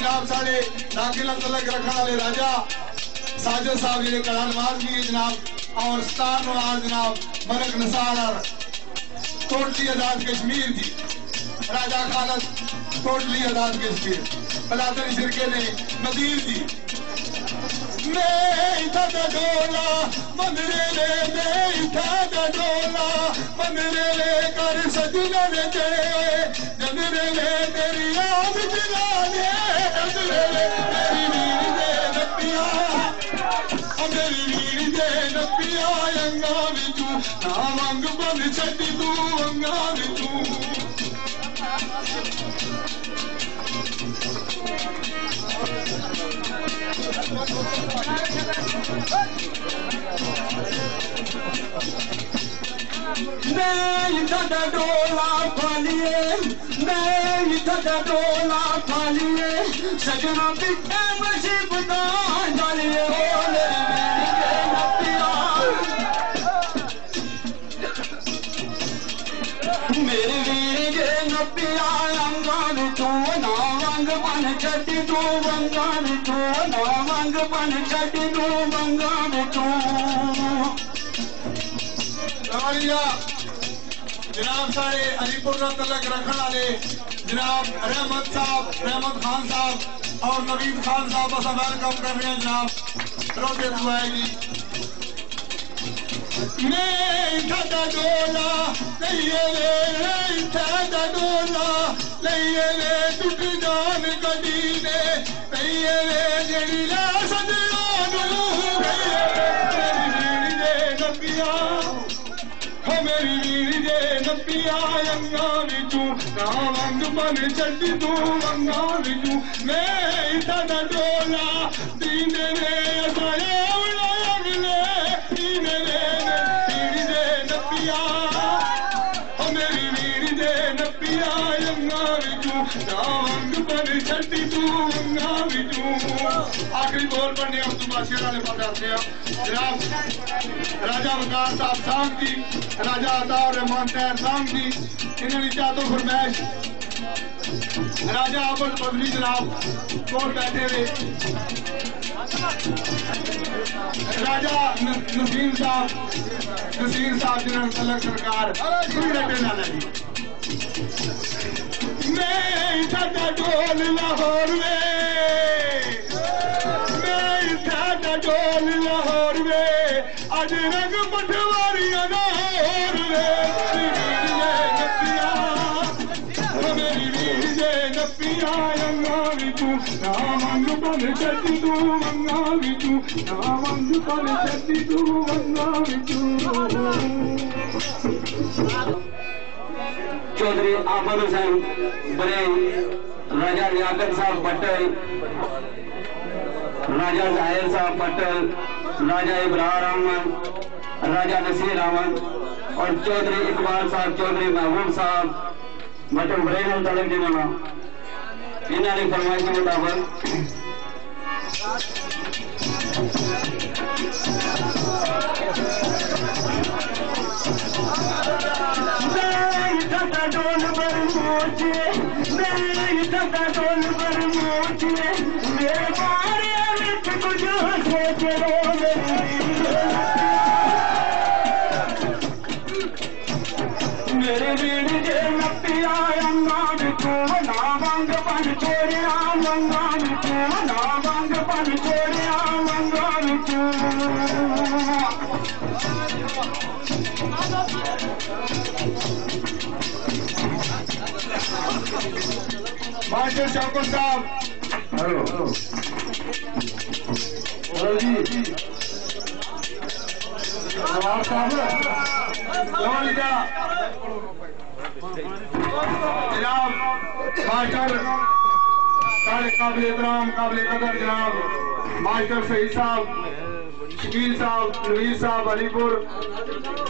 जनाब साढ़े दाखिला तलक रखने वाले राजा साजिद साहब जी कड़ा नवाज भी जनाब और स्टार नवाज जनाब मलक निसार टोटली आजाद कश्मीर की राजा खालद टोटली आजाद कश्मीर बलादरी शिरके ने नदीर की डोला मंदरे डोला मंदरे कर सजना ने जंदरे ले तेरी याद दिला दे मेरी वीर दे नपिया मेरी वीर दे नपिया अंगा विचू ना मंग बन छड्डी तू अंगा विचू डोला फालिए डोला फालिए सजना पिछे मसीब डालिए मेरे वीर के नपिया अंगान तू ना वंग बन छटी तू बंगान तू ना वंग बन छटी तू बंगान तू जनाब सारे अलीपुर तलक रखने वाले जनाब रहमत खान साहब और नवीद खान साहब बस वेलकम कर रहे हैं जनाब रोटे दुआएगी डोला डोला टुट जान गड्डी ने जेड़ी ला मेरी वीर दे नपिया अंगा विचू ना वंग बन छड्डी तू अंगा विचू मैं इतना डोला दीने ने असाया उड़ाया मिले दीने ने वीर दे नपिया मेरी वीर दे नपिया अंगा विचू ना वंग बन छड्डी तू अंगा विचू आखिरी बोल पढ़ने हम तुमाशे वाले बताते हैं जनाब राजा वकार साहब सांग जी राजा अताउर रहमान तैर सांग जी इन्होंने चादो फरमैश राजा अबल बदली जनाब कोल बैठे हुए राजा नसीर साहब जिन्होंने तलक सरकार मैं डोल लाहौर में डोल लाहौर में अज रंग पटवारिया मेरी वीर जे नपिया अंगा विचू ना वंग बन छड्डी तू अंगा विचू ना वंग बन छड्डी तू अंगा विचू चौधरी आफर हुसैन बड़े राजा लियाकत साहब पटेल राजा जाहिर साहब पटेल राजा इब्राहिम रहमान राजा नसीर अहमद और चौधरी इकबाल साहब चौधरी महबूब साहब बटन ब्रेन तलक जिन्होंने इन्होंने फरमाइश के मुताबिक डोल पर मोचे डोल पर मोचे मेरे बारे में कुछ सोच मेरे वीर जे नपिया अंगा विचू ना वंग बन छोड़िया अंगा विचू ना वंग बन छोड़िया अंगा विचू मास्टर शौकत साहब हेलो जी नवाब साहब जनाब मास्टर सारे काबिल एहतराम काबिल कदर जनाब मास्टर सईद साहब, शकील साहब, नवीर साहब अलीपुर,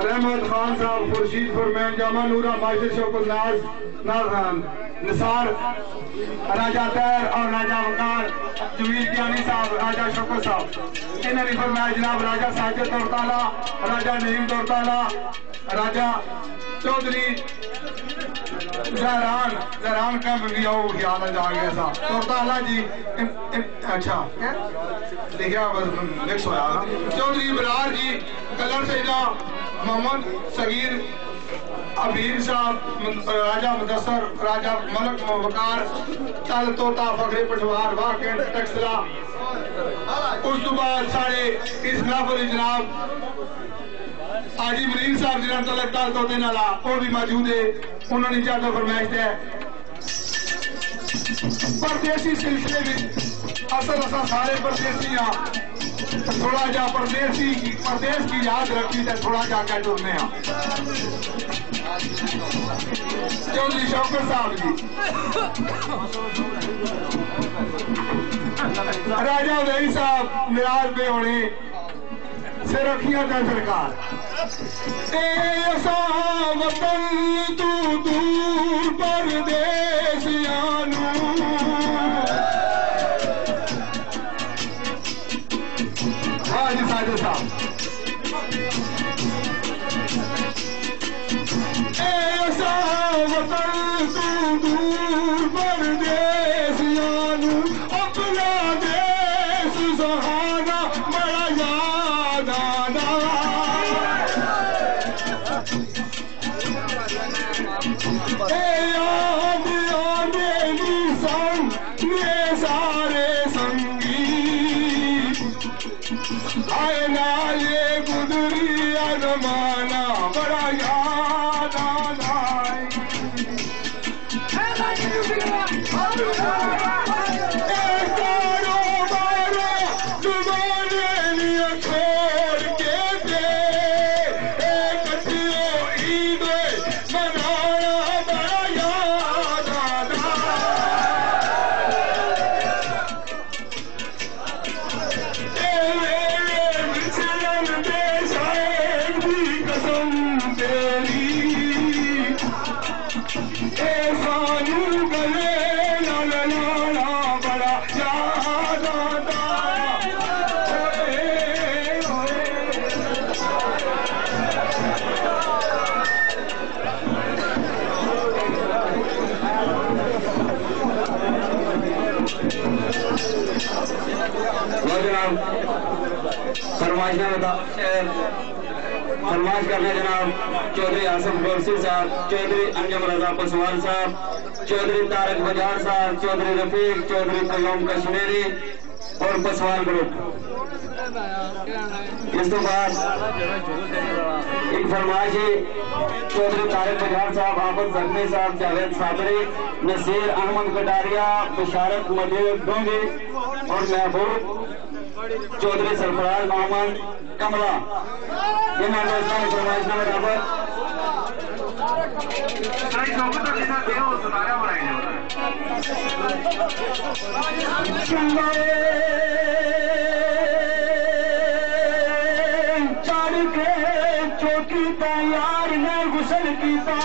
रहमत खान साहब खुर्शीदपुर, मैन जामा नूरा, मास्टर शौकत निसार, राजा तैर और राजा वकार, जमीर ज्ञानी साहब, राजा शौकत साहब, इन्होंने फरमाया जनाब राजा साजिद तौरताला, राजा नईम तौरताला, राजा चौधरी जहरान का भी आओ ख्याल आ गया था तौरताला जी। अच्छा लिखा मिक्स होया ना। चौधरी बरार जी, कलर सैदा, मोहम्मद सगीर, अबीर साहब, राजा मुदस्सर, राजा मलक वकार, तल तोता फखरे पटवार वाकेंड टक्सला। उस तो बाद साढ़े इस नाफर जनाब आजी मरीन साहब जिन्होंने तलक तल तोते नाला वो भी मौजूद है। उन्होंने ज्यादा फरमाइश है परदेसी सिलसिले में असल असा सारे परदेसी हाँ, थोड़ा जा परदेश की याद रखी तो थोड़ा जाकर टुरने हाँ। चौधरी शौकत साहब जी, राजा उदय साहब मिराज पे होने से रखिया का सरकार। ऐसा वतन तू दूर परदेसियानू, हाँ जी साजिद साहब, ऐसा वतन तू दूर परदेसियानू, अपना देश सहारा बड़ा याद आना। याद आने नी संग ये सारे संगी, आए नाले गुजरी अजमाना बड़ा याद आना। फरमाइश करने जनाब चौधरी आसिफ गोरसी साहब, चौधरी अंजम रजा पसवान साहब, चौधरी तारक बजाज साहब, चौधरी रफीक, चौधरी कयूम कश्मीरी और पसवान ग्रुप। इस तो बाद एक फरमाइश चौधरी तारक बजाज साहब, आफत जख्मी साहब, जावेद साबरी, नसीर अहमद कटारिया, बशारत मजीद डोंगी और महबूब चौधरी सरफराज मोहम्मद कमला। ये दोस्तों ने फरमाइश में बराबर चढ़ के चौकी तैयार ने गुसल कीता,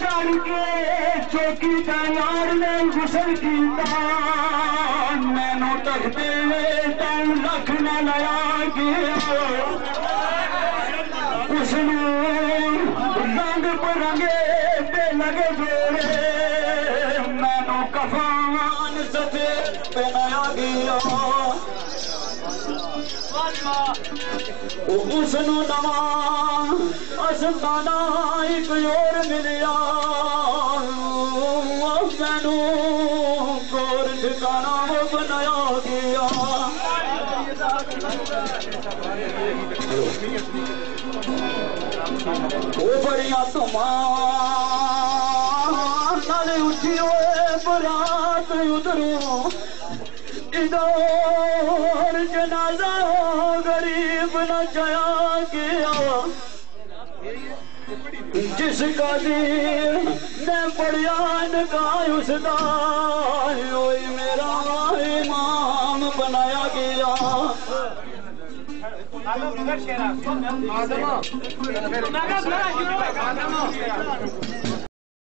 चढ़ के चौकी तैयार ने गुसल कीता, मैनू तकते तन लख न लया गया, उसनू रंग बरंगे ते लगे जोड़े, मैनू कफान सफे पहनाया गया, उसनू नवा असमाना एक और मिलिया, मैनू गोर ठिकाना बनाया गया। वो बड़िया तुमान नाले उठी बरात उधरों, इधर जनाजा गरीब न जाया गया, जिस कादिर ने पढ़िया इनका उसदा मेरा इमाम बनाया गया।